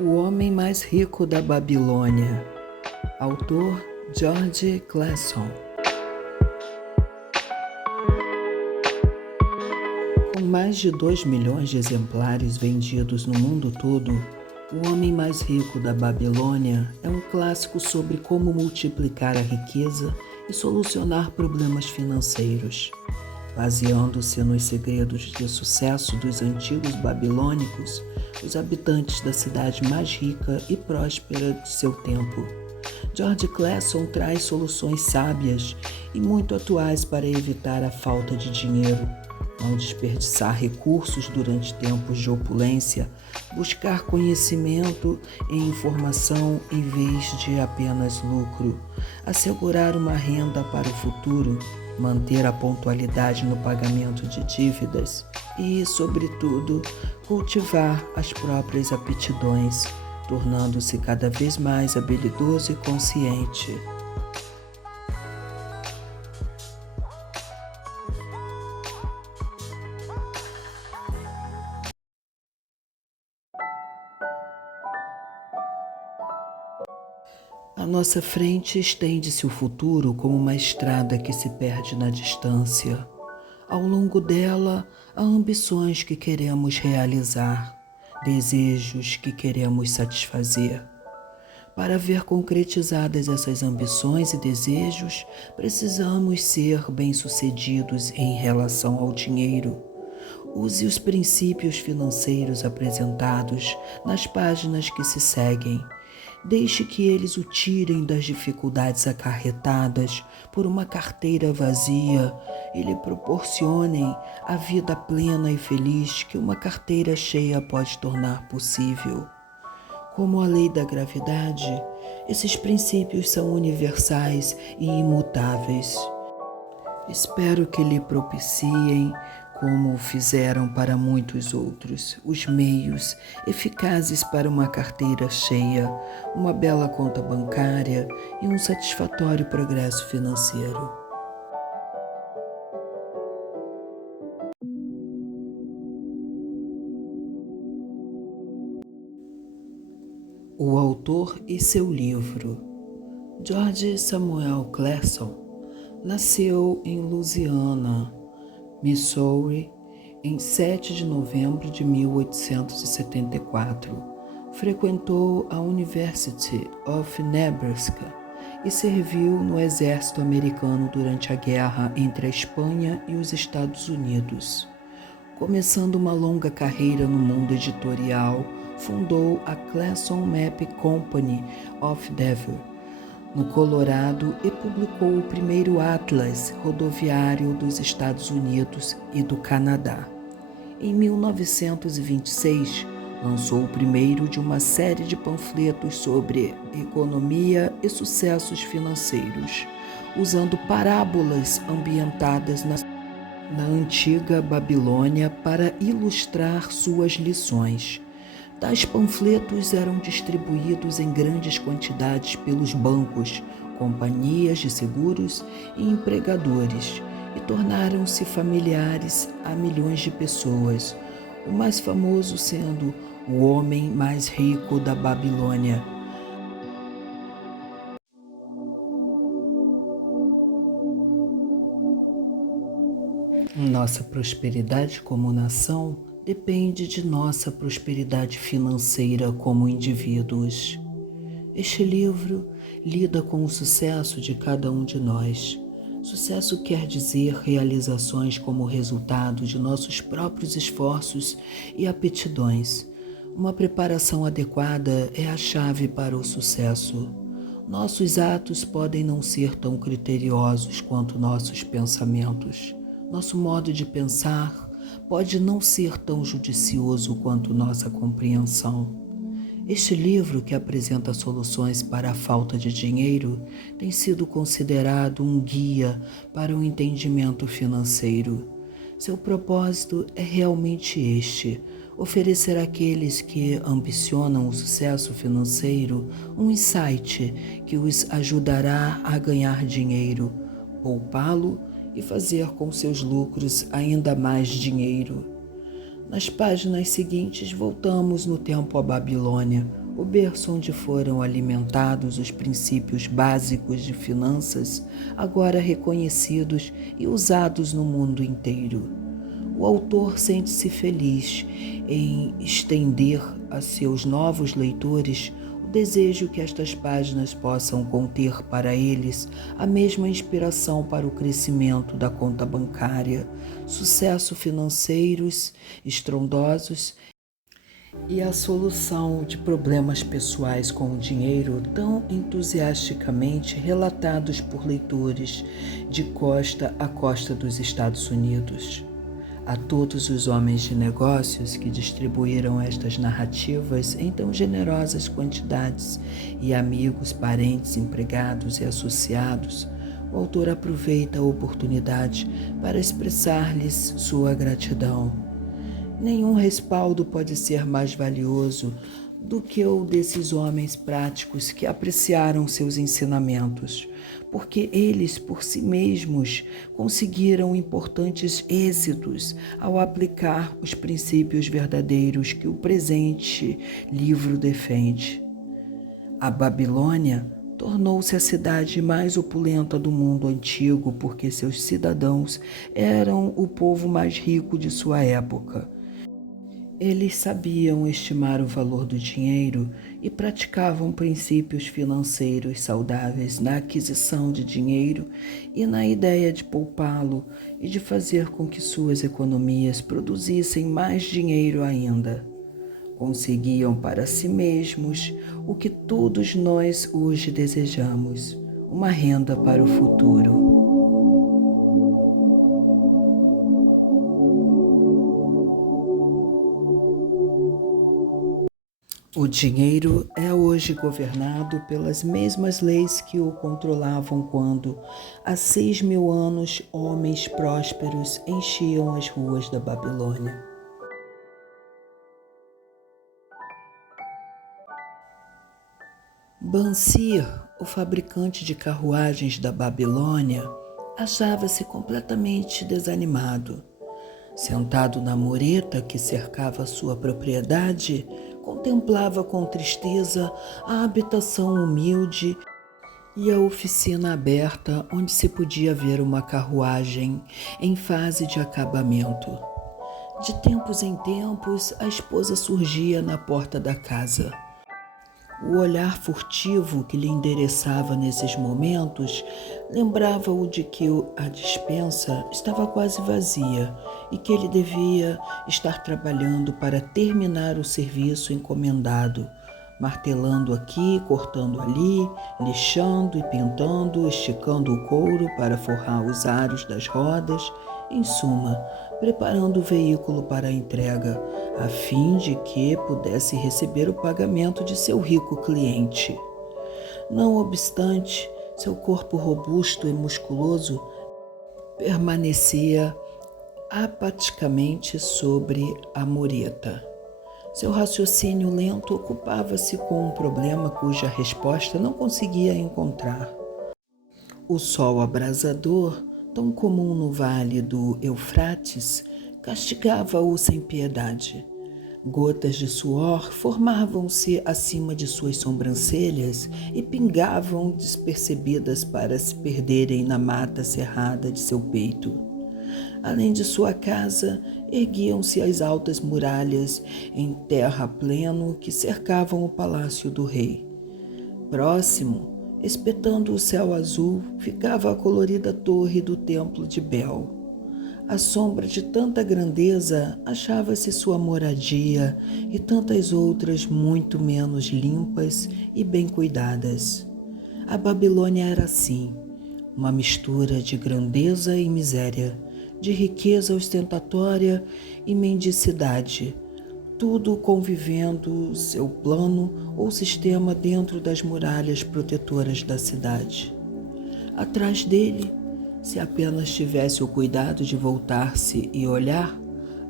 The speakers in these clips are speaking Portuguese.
O Homem Mais Rico da Babilônia. Autor George Clason. Com mais de 2 milhões de exemplares vendidos no mundo todo, O Homem Mais Rico da Babilônia é um clássico sobre como multiplicar a riqueza e solucionar problemas financeiros. Baseando-se nos segredos de sucesso dos antigos babilônicos, os habitantes da cidade mais rica e próspera de seu tempo, George Clason traz soluções sábias e muito atuais para evitar a falta de dinheiro, não desperdiçar recursos durante tempos de opulência, buscar conhecimento e informação em vez de apenas lucro, assegurar uma renda para o futuro, manter a pontualidade no pagamento de dívidas e, sobretudo, cultivar as próprias aptidões, tornando-se cada vez mais habilidoso e consciente. À nossa frente estende-se o futuro como uma estrada que se perde na distância. Ao longo dela, há ambições que queremos realizar, desejos que queremos satisfazer. Para ver concretizadas essas ambições e desejos, precisamos ser bem-sucedidos em relação ao dinheiro. Use os princípios financeiros apresentados nas páginas que se seguem. Deixe que eles o tirem das dificuldades acarretadas por uma carteira vazia e lhe proporcionem a vida plena e feliz que uma carteira cheia pode tornar possível. Como a lei da gravidade, esses princípios são universais e imutáveis. Espero que lhe propiciem, como fizeram para muitos outros, os meios eficazes para uma carteira cheia, uma bela conta bancária e um satisfatório progresso financeiro. O autor e seu livro. George Samuel Clason nasceu em Louisiana, Missouri, em 7 de novembro de 1874. Frequentou a University of Nebraska e serviu no exército americano durante a guerra entre a Espanha e os Estados Unidos. Começando uma longa carreira no mundo editorial, fundou a Clason Map Company of Denver, no Colorado, e publicou o primeiro atlas rodoviário dos Estados Unidos e do Canadá. Em 1926, lançou o primeiro de uma série de panfletos sobre economia e sucessos financeiros, usando parábolas ambientadas na antiga Babilônia para ilustrar suas lições. Tais panfletos eram distribuídos em grandes quantidades pelos bancos, companhias de seguros e empregadores e tornaram-se familiares a milhões de pessoas, o mais famoso sendo O Homem Mais Rico da Babilônia. Nossa prosperidade como nação depende de nossa prosperidade financeira como indivíduos. Este livro lida com o sucesso de cada um de nós. Sucesso quer dizer realizações como resultado de nossos próprios esforços e aptidões. Uma preparação adequada é a chave para o sucesso. Nossos atos podem não ser tão criteriosos quanto nossos pensamentos. Nosso modo de pensar pode não ser tão judicioso quanto nossa compreensão. Este livro, que apresenta soluções para a falta de dinheiro, tem sido considerado um guia para o entendimento financeiro. Seu propósito é realmente este: oferecer àqueles que ambicionam o sucesso financeiro um insight que os ajudará a ganhar dinheiro, poupá-lo e fazer com seus lucros ainda mais dinheiro. Nas páginas seguintes voltamos no tempo à Babilônia, o berço onde foram alimentados os princípios básicos de finanças, agora reconhecidos e usados no mundo inteiro. O autor sente-se feliz em estender a seus novos leitores o desejo que estas páginas possam conter para eles a mesma inspiração para o crescimento da conta bancária, sucesso financeiros estrondosos e a solução de problemas pessoais com o dinheiro tão entusiasticamente relatados por leitores de costa a costa dos Estados Unidos. A todos os homens de negócios que distribuíram estas narrativas em tão generosas quantidades e amigos, parentes, empregados e associados, o autor aproveita a oportunidade para expressar-lhes sua gratidão. Nenhum respaldo pode ser mais valioso do que o desses homens práticos que apreciaram seus ensinamentos, porque eles por si mesmos conseguiram importantes êxitos ao aplicar os princípios verdadeiros que o presente livro defende. A Babilônia tornou-se a cidade mais opulenta do mundo antigo porque seus cidadãos eram o povo mais rico de sua época. Eles sabiam estimar o valor do dinheiro e praticavam princípios financeiros saudáveis na aquisição de dinheiro e na ideia de poupá-lo e de fazer com que suas economias produzissem mais dinheiro ainda. Conseguiam para si mesmos o que todos nós hoje desejamos: uma renda para o futuro. O dinheiro é hoje governado pelas mesmas leis que o controlavam quando, há 6.000 anos, homens prósperos enchiam as ruas da Babilônia. Bansir, o fabricante de carruagens da Babilônia, achava-se completamente desanimado. Sentado na mureta que cercava sua propriedade, contemplava com tristeza a habitação humilde e a oficina aberta onde se podia ver uma carruagem em fase de acabamento. De tempos em tempos, a esposa surgia na porta da casa. O olhar furtivo que lhe endereçava nesses momentos lembrava-o de que a despensa estava quase vazia e que ele devia estar trabalhando para terminar o serviço encomendado, martelando aqui, cortando ali, lixando e pintando, esticando o couro para forrar os aros das rodas, em suma, preparando o veículo para a entrega, a fim de que pudesse receber o pagamento de seu rico cliente. Não obstante, seu corpo robusto e musculoso permanecia apaticamente sobre a mureta. Seu raciocínio lento ocupava-se com um problema cuja resposta não conseguia encontrar. O sol abrasador, tão comum no vale do Eufrates, castigava-o sem piedade. Gotas de suor formavam-se acima de suas sobrancelhas e pingavam despercebidas para se perderem na mata cerrada de seu peito. Além de sua casa, erguiam-se as altas muralhas em terrapleno que cercavam o palácio do rei. Próximo, espetando o céu azul, ficava a colorida torre do templo de Bel. À sombra de tanta grandeza achava-se sua moradia e tantas outras muito menos limpas e bem cuidadas. A Babilônia era assim, uma mistura de grandeza e miséria, de riqueza ostentatória e mendicidade, tudo convivendo seu plano ou sistema dentro das muralhas protetoras da cidade. Atrás dele, se apenas tivesse o cuidado de voltar-se e olhar,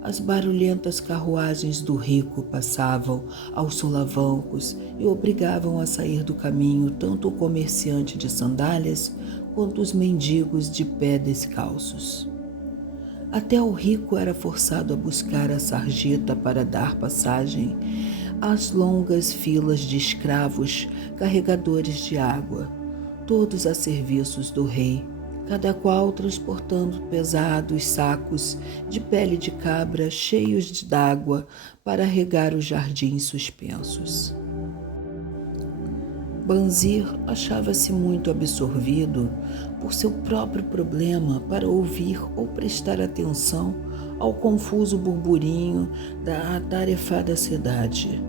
as barulhentas carruagens do rico passavam aos solavancos e obrigavam a sair do caminho tanto o comerciante de sandálias quanto os mendigos de pé descalços. Até o rico era forçado a buscar a sarjeta para dar passagem as longas filas de escravos carregadores de água, todos a serviços do rei, cada qual transportando pesados sacos de pele de cabra cheios d'água para regar os jardins suspensos. Banzir achava-se muito absorvido por seu próprio problema para ouvir ou prestar atenção ao confuso burburinho da atarefada cidade.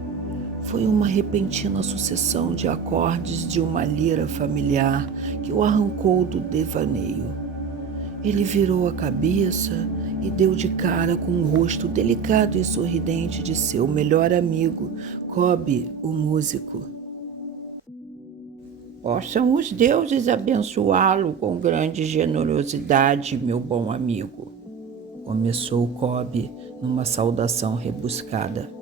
Foi uma repentina sucessão de acordes de uma lira familiar que o arrancou do devaneio. Ele virou a cabeça e deu de cara com o rosto delicado e sorridente de seu melhor amigo, Cobb, o músico. Possam os deuses abençoá-lo com grande generosidade, meu bom amigo, começou Cobb numa saudação rebuscada.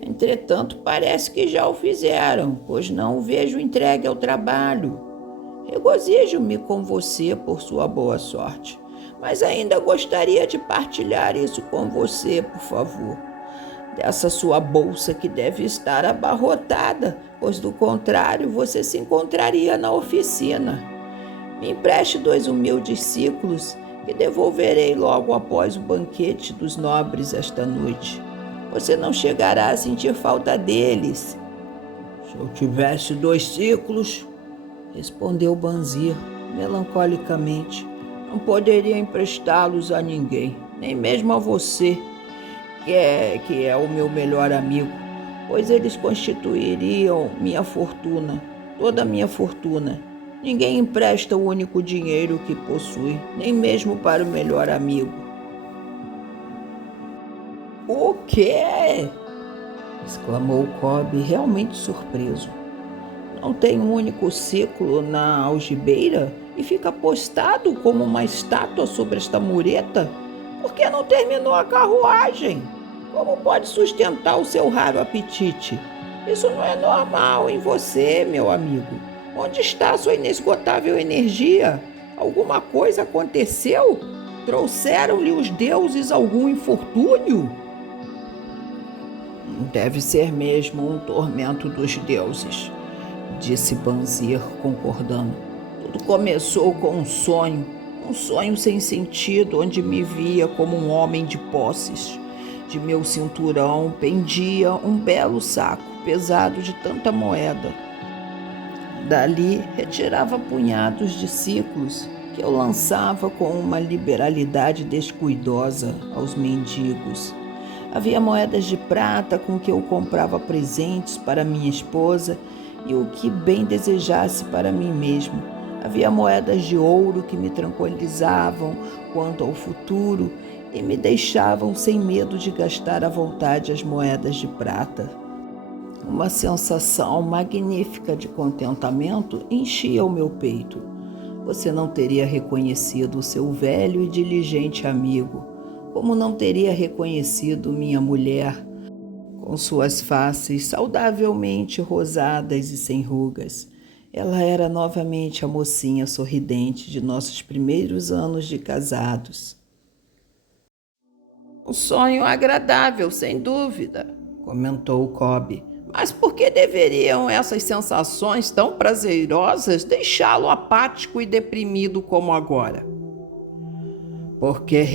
Entretanto, parece que já o fizeram, pois não o vejo entregue ao trabalho. Regozijo-me com você por sua boa sorte, mas ainda gostaria de partilhar isso com você, por favor. Dessa sua bolsa que deve estar abarrotada, pois do contrário você se encontraria na oficina. Me empreste 2 humildes ciclos que devolverei logo após o banquete dos nobres esta noite. Você não chegará a sentir falta deles. Se eu tivesse 2 ciclos, respondeu Banzir melancolicamente, não poderia emprestá-los a ninguém, nem mesmo a você, que é o meu melhor amigo, pois eles constituiriam minha fortuna, toda a minha fortuna. Ninguém empresta o único dinheiro que possui, nem mesmo para o melhor amigo. O quê? Exclamou Cobb, realmente surpreso. Não tem um único ciclo na algibeira e fica postado como uma estátua sobre esta mureta? Por que não terminou a carruagem? Como pode sustentar o seu raro apetite? Isso não é normal em você, meu amigo. Onde está a sua inesgotável energia? Alguma coisa aconteceu? Trouxeram-lhe os deuses algum infortúnio? Deve ser mesmo um tormento dos deuses, disse Banzir, concordando. Tudo começou com um sonho sem sentido, onde me via como um homem de posses. De meu cinturão pendia um belo saco, pesado de tanta moeda. Dali retirava punhados de ciclos que eu lançava com uma liberalidade descuidosa aos mendigos. Havia moedas de prata com que eu comprava presentes para minha esposa e o que bem desejasse para mim mesmo. Havia moedas de ouro que me tranquilizavam quanto ao futuro e me deixavam sem medo de gastar à vontade as moedas de prata. Uma sensação magnífica de contentamento enchia o meu peito. Você não teria reconhecido o seu velho e diligente amigo, como não teria reconhecido minha mulher, com suas faces saudavelmente rosadas e sem rugas. Ela era novamente a mocinha sorridente de nossos primeiros anos de casados. Um sonho agradável, sem dúvida, comentou Cobb. Mas por que deveriam essas sensações tão prazerosas deixá-lo apático e deprimido como agora? Porque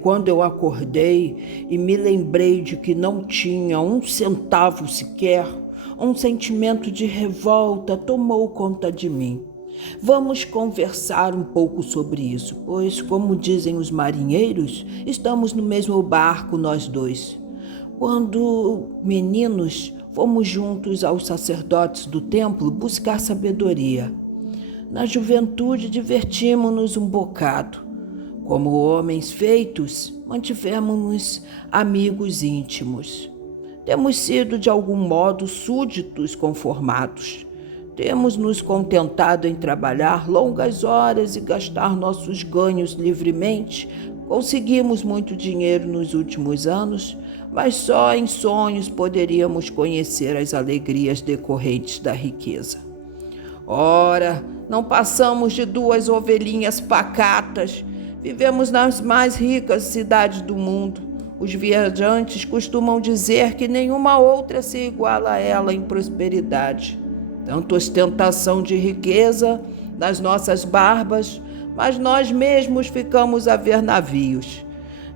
quando eu acordei e me lembrei de que não tinha um centavo sequer, um sentimento de revolta tomou conta de mim. Vamos conversar um pouco sobre isso, pois, como dizem os marinheiros, estamos no mesmo barco nós dois. Quando meninos, fomos juntos aos sacerdotes do templo buscar sabedoria. Na juventude divertimos-nos um bocado. Como homens feitos, mantivemos-nos amigos íntimos. Temos sido de algum modo súditos conformados. Temos nos contentado em trabalhar longas horas e gastar nossos ganhos livremente. Conseguimos muito dinheiro nos últimos anos, mas só em sonhos poderíamos conhecer as alegrias decorrentes da riqueza. Ora, não passamos de 2 ovelhinhas pacatas. Vivemos nas mais ricas cidades do mundo. Os viajantes costumam dizer que nenhuma outra se iguala a ela em prosperidade. Tanto ostentação de riqueza nas nossas barbas, mas nós mesmos ficamos a ver navios.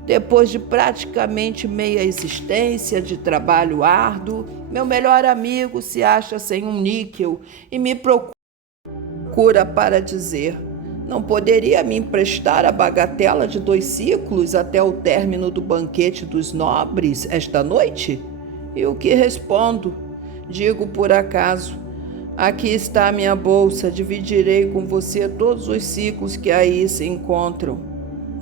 Depois de praticamente meia existência de trabalho árduo, meu melhor amigo se acha sem um níquel e me procura para dizer: não poderia me emprestar a bagatela de 2 ciclos até o término do banquete dos nobres esta noite? E o que respondo? Digo por acaso: aqui está a minha bolsa, dividirei com você todos os ciclos que aí se encontram.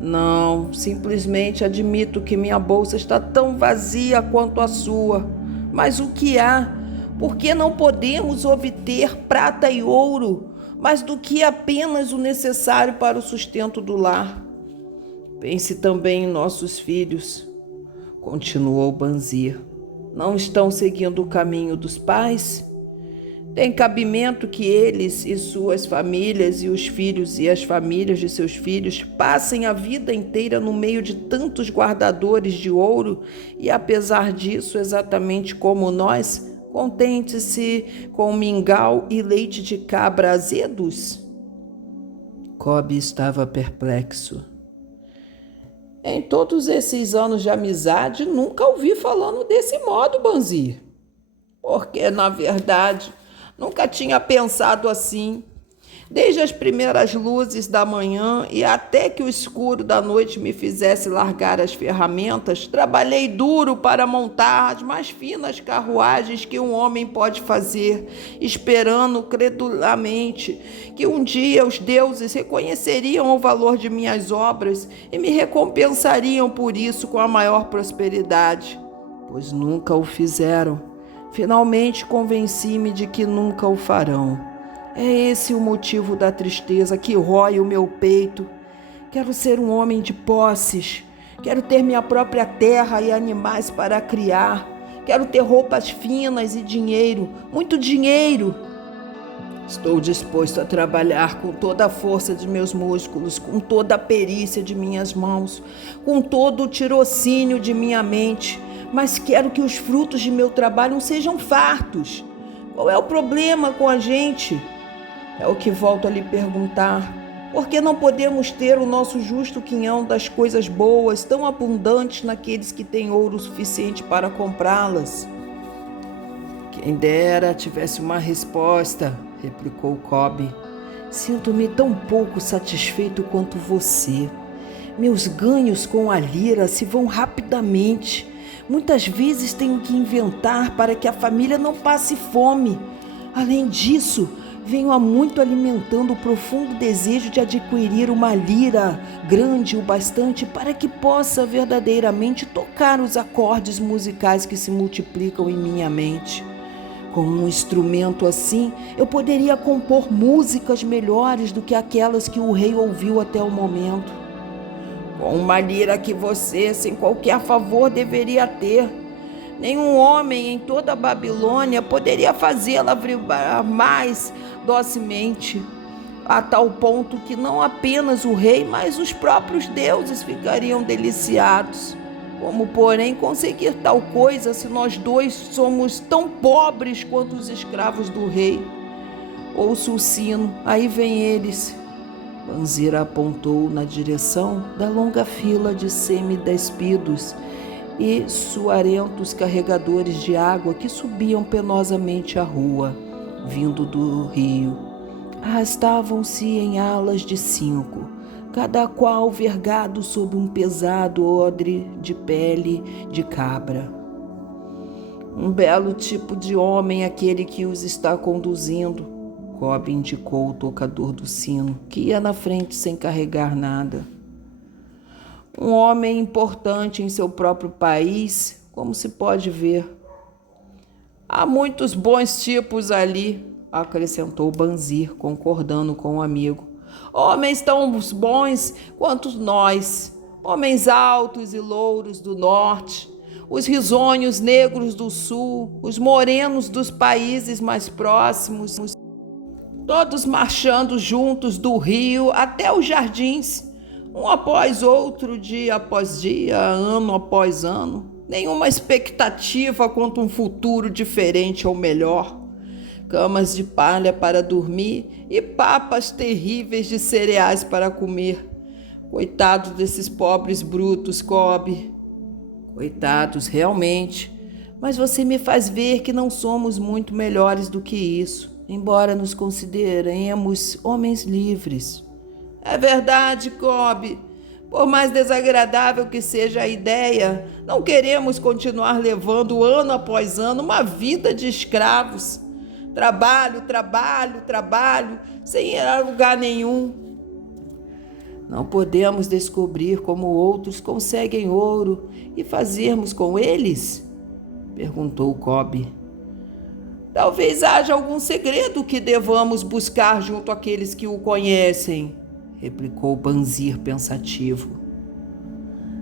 Não, simplesmente admito que minha bolsa está tão vazia quanto a sua. Mas o que há? Por que não podemos obter prata e ouro, mas do que apenas o necessário para o sustento do lar? Pense também em nossos filhos, continuou Banzir. Não estão seguindo o caminho dos pais? Tem cabimento que eles e suas famílias e os filhos e as famílias de seus filhos passem a vida inteira no meio de tantos guardadores de ouro e, apesar disso, exatamente como nós, contente-se com mingau e leite de cabra azedos? Cobb estava perplexo. Em todos esses anos de amizade, nunca ouvi falando desse modo, Banzir. Porque, na verdade, nunca tinha pensado assim. Desde as primeiras luzes da manhã e até que o escuro da noite me fizesse largar as ferramentas, trabalhei duro para montar as mais finas carruagens que um homem pode fazer, esperando credulamente que um dia os deuses reconheceriam o valor de minhas obras e me recompensariam por isso com a maior prosperidade. Pois nunca o fizeram. Finalmente convenci-me de que nunca o farão. É esse o motivo da tristeza que rói o meu peito. Quero ser um homem de posses. Quero ter minha própria terra e animais para criar. Quero ter roupas finas e dinheiro, muito dinheiro. Estou disposto a trabalhar com toda a força de meus músculos, com toda a perícia de minhas mãos, com todo o tirocínio de minha mente, mas quero que os frutos de meu trabalho sejam fartos. Qual é o problema com a gente? É o que volto a lhe perguntar. Por que não podemos ter o nosso justo quinhão das coisas boas, tão abundantes naqueles que têm ouro suficiente para comprá-las? Quem dera tivesse uma resposta, replicou Cobb. Sinto-me tão pouco satisfeito quanto você. Meus ganhos com a lira se vão rapidamente. Muitas vezes tenho que inventar para que a família não passe fome. Além disso, venho há muito alimentando o profundo desejo de adquirir uma lira grande o bastante para que possa verdadeiramente tocar os acordes musicais que se multiplicam em minha mente. Com um instrumento assim, eu poderia compor músicas melhores do que aquelas que o rei ouviu até o momento. Com uma lira que você, sem qualquer favor, deveria ter. Nenhum homem em toda a Babilônia poderia fazê-la vibrar mais docemente, a tal ponto que não apenas o rei, mas os próprios deuses ficariam deliciados. Como, porém, conseguir tal coisa se nós dois somos tão pobres quanto os escravos do rei? Ouço o sino, aí vem eles. Banzir apontou na direção da longa fila de semi-despidos e suarentos carregadores de água que subiam penosamente a rua, vindo do rio. Arrastavam-se em alas de 5, cada qual vergado sob um pesado odre de pele de cabra. Um belo tipo de homem aquele que os está conduzindo, Cobb indicou o tocador do sino, que ia na frente sem carregar nada. Um homem importante em seu próprio país, como se pode ver. Há muitos bons tipos ali, acrescentou Banzir, concordando com o amigo. Homens tão bons quanto nós, homens altos e louros do norte, os risonhos negros do sul, os morenos dos países mais próximos, todos marchando juntos do rio até os jardins. um após outro, dia após dia, ano após ano. Nenhuma expectativa quanto um futuro diferente ou melhor. Camas de palha para dormir e papas terríveis de cereais para comer. Coitados desses pobres brutos, Cobb. Coitados, realmente. Mas você me faz ver que não somos muito melhores do que isso, embora nos consideremos homens livres. É verdade, Cobb. Por mais desagradável que seja a ideia, não queremos continuar levando ano após ano uma vida de escravos. Trabalho, trabalho, trabalho, sem ir a lugar nenhum. Não podemos descobrir como outros conseguem ouro e fazermos com eles? Perguntou Cobb. Talvez haja algum segredo que devamos buscar junto àqueles que o conhecem, replicou Banzir pensativo.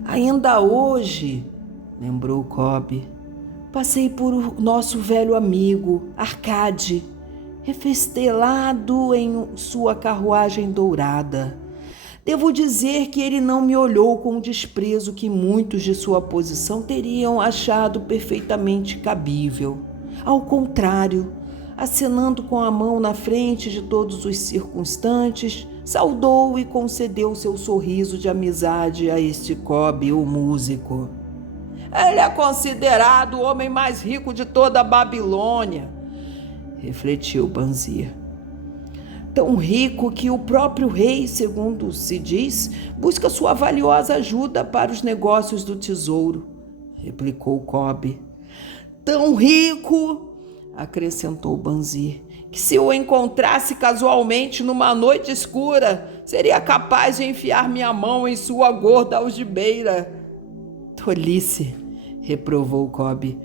Ainda hoje, lembrou Cobb, passei por nosso velho amigo, Arcade, refestelado em sua carruagem dourada. Devo dizer que ele não me olhou com o desprezo que muitos de sua posição teriam achado perfeitamente cabível. Ao contrário, acenando com a mão na frente de todos os circunstantes, saudou e concedeu seu sorriso de amizade a este Cobb, o músico. Ele é considerado o homem mais rico de toda a Babilônia, refletiu Banzir. Tão rico que o próprio rei, segundo se diz, busca sua valiosa ajuda para os negócios do tesouro, replicou Cobb. Tão rico, acrescentou Banzir, que se o encontrasse casualmente numa noite escura, seria capaz de enfiar minha mão em sua gorda algibeira. Tolice, reprovou Cobb.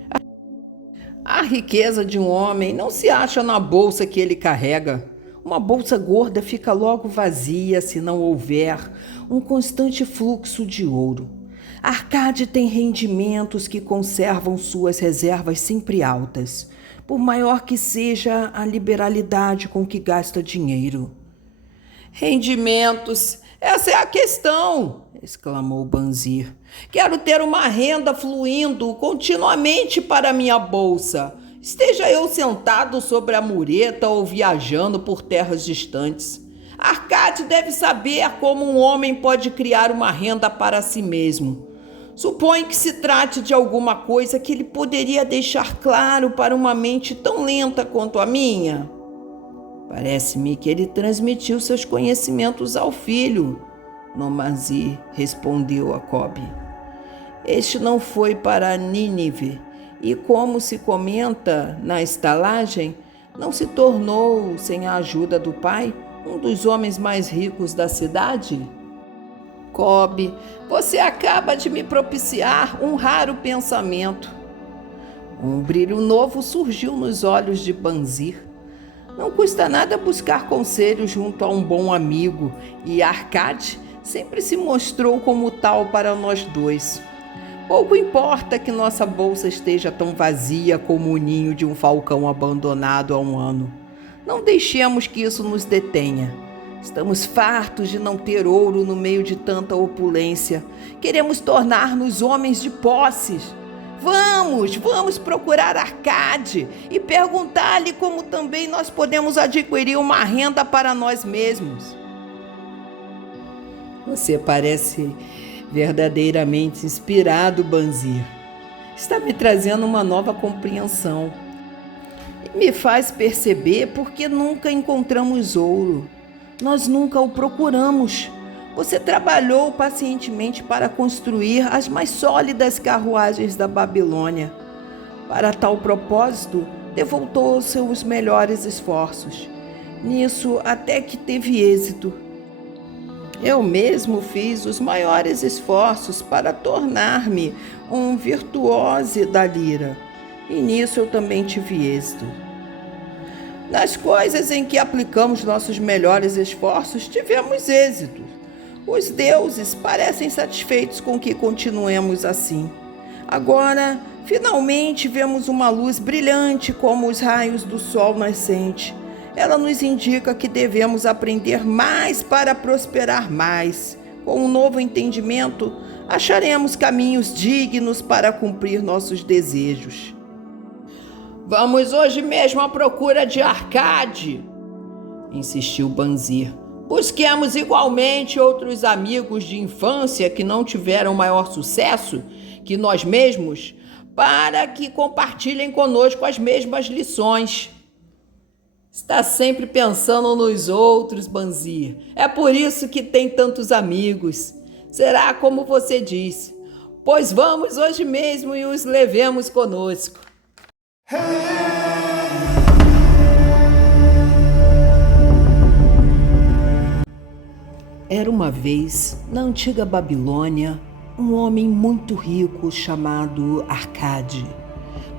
A riqueza de um homem não se acha na bolsa que ele carrega. Uma bolsa gorda fica logo vazia se não houver um constante fluxo de ouro. Arcade tem rendimentos que conservam suas reservas sempre altas, por maior que seja a liberalidade com que gasta dinheiro. Rendimentos, essa é a questão, exclamou Banzir. Quero ter uma renda fluindo continuamente para minha bolsa. Esteja eu sentado sobre a mureta ou viajando por terras distantes. Arcade deve saber como um homem pode criar uma renda para si mesmo. Suponho que se trate de alguma coisa que ele poderia deixar claro para uma mente tão lenta quanto a minha. Parece-me que ele transmitiu seus conhecimentos ao filho, Nomazi respondeu a Cobb. Este não foi para Nínive e, como se comenta na estalagem, não se tornou, sem a ajuda do pai, um dos homens mais ricos da cidade? Cobb, você acaba de me propiciar um raro pensamento. Um brilho novo surgiu nos olhos de Banzir. Não custa nada buscar conselho junto a um bom amigo, e Arcade sempre se mostrou como tal para nós dois. Pouco importa que nossa bolsa esteja tão vazia como o ninho de um falcão abandonado há um ano. Não deixemos que isso nos detenha. Estamos fartos de não ter ouro no meio de tanta opulência. Queremos tornar-nos homens de posses. Vamos procurar Arcade e perguntar-lhe como também nós podemos adquirir uma renda para nós mesmos. Você parece verdadeiramente inspirado, Banzir. Está me trazendo uma nova compreensão. E me faz perceber por que nunca encontramos ouro. Nós nunca o procuramos. Você trabalhou pacientemente para construir as mais sólidas carruagens da Babilônia. Para tal propósito, devotou seus melhores esforços. Nisso, até que teve êxito. Eu mesmo fiz os maiores esforços para tornar-me um virtuose da lira, e nisso eu também tive êxito. Nas coisas em que aplicamos nossos melhores esforços, tivemos êxito. Os deuses parecem satisfeitos com que continuemos assim. Agora, finalmente vemos uma luz brilhante como os raios do sol nascente. Ela nos indica que devemos aprender mais para prosperar mais, Com um novo entendimento, acharemos caminhos dignos para cumprir nossos desejos. Vamos hoje mesmo à procura de Arcade, insistiu Banzir. Busquemos igualmente outros amigos de infância que não tiveram maior sucesso que nós mesmos, para que compartilhem conosco as mesmas lições. Está sempre pensando nos outros, Banzir. É por isso que tem tantos amigos. Será como você disse, pois vamos hoje mesmo e os levemos conosco. Era uma vez, na antiga Babilônia, um homem muito rico chamado Arcade.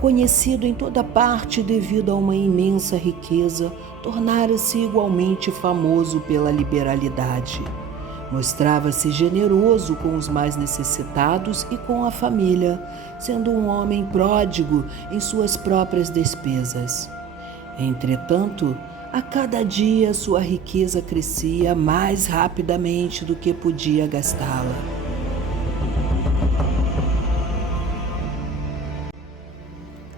Conhecido em toda parte devido a uma imensa riqueza, tornara-se igualmente famoso pela liberalidade. Mostrava-se generoso com os mais necessitados e com a família, sendo um homem pródigo em suas próprias despesas. Entretanto, a cada dia sua riqueza crescia mais rapidamente do que podia gastá-la.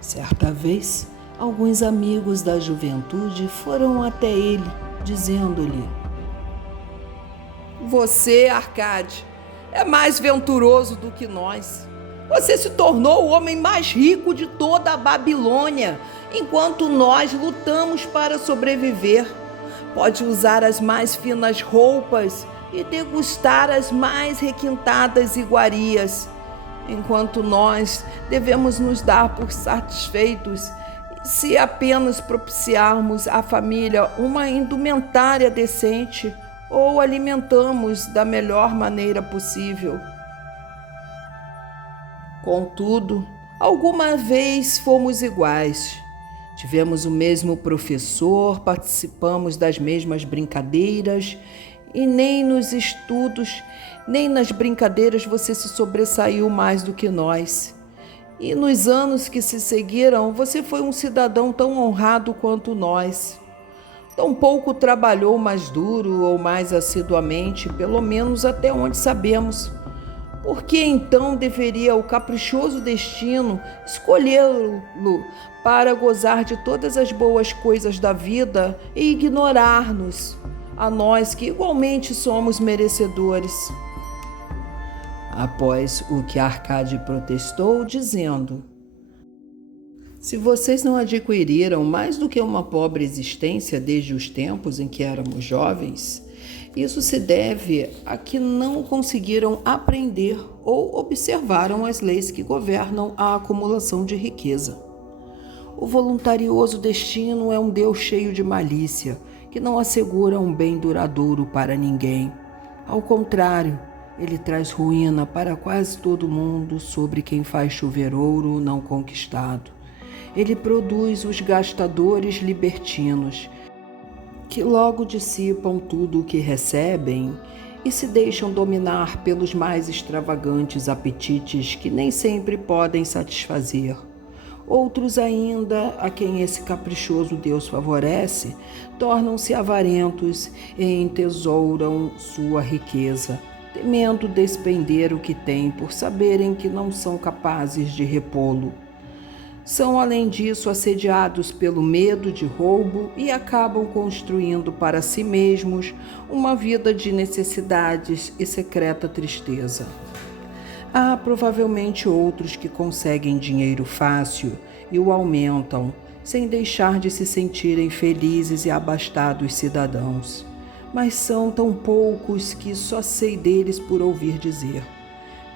Certa vez, alguns amigos da juventude foram até ele, dizendo-lhe: Você, Arcade, é mais venturoso do que nós. Você se tornou o homem mais rico de toda a Babilônia, enquanto nós lutamos para sobreviver. Pode usar as mais finas roupas e degustar as mais requintadas iguarias, enquanto nós devemos nos dar por satisfeitos se apenas propiciarmos à família uma indumentária decente ou alimentamos da melhor maneira possível. Contudo, alguma vez fomos iguais. Tivemos o mesmo professor, participamos das mesmas brincadeiras e nem nos estudos, nem nas brincadeiras você se sobressaiu mais do que nós. E nos anos que se seguiram, você foi um cidadão tão honrado quanto nós. Tampouco trabalhou mais duro ou mais assiduamente, pelo menos até onde sabemos. Por que então deveria o caprichoso destino escolhê-lo para gozar de todas as boas coisas da vida e ignorar-nos, a nós que igualmente somos merecedores? Após o que Arcade protestou, dizendo: Se vocês não adquiriram mais do que uma pobre existência desde os tempos em que éramos jovens, isso se deve a que não conseguiram aprender ou observaram as leis que governam a acumulação de riqueza. O voluntarioso destino é um Deus cheio de malícia, que não assegura um bem duradouro para ninguém. Ao contrário, ele traz ruína para quase todo mundo sobre quem faz chover ouro não conquistado. Ele produz os gastadores libertinos, que logo dissipam tudo o que recebem e se deixam dominar pelos mais extravagantes apetites que nem sempre podem satisfazer. Outros ainda, a quem esse caprichoso Deus favorece, tornam-se avarentos e entesouram sua riqueza, temendo despender o que têm por saberem que não são capazes de repô-lo. São, além disso, assediados pelo medo de roubo e acabam construindo para si mesmos uma vida de necessidades e secreta tristeza. Há provavelmente outros que conseguem dinheiro fácil e o aumentam, sem deixar de se sentirem felizes e abastados cidadãos. Mas são tão poucos que só sei deles por ouvir dizer.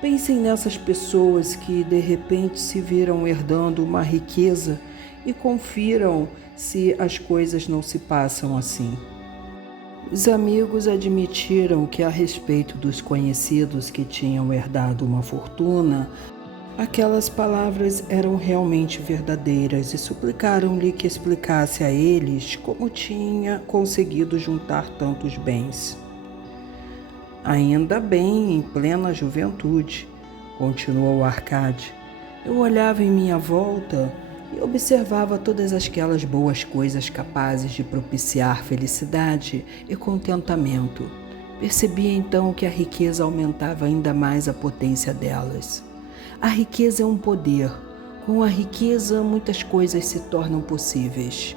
Pensem nessas pessoas que de repente se viram herdando uma riqueza e confiram se as coisas não se passam assim. Os amigos admitiram que a respeito dos conhecidos que tinham herdado uma fortuna, aquelas palavras eram realmente verdadeiras e suplicaram-lhe que explicasse a eles como tinha conseguido juntar tantos bens. Ainda bem, em plena juventude, continuou Arcade. Eu olhava em minha volta e observava todas aquelas boas coisas capazes de propiciar felicidade e contentamento. Percebi então que a riqueza aumentava ainda mais a potência delas. A riqueza é um poder. Com a riqueza, muitas coisas se tornam possíveis.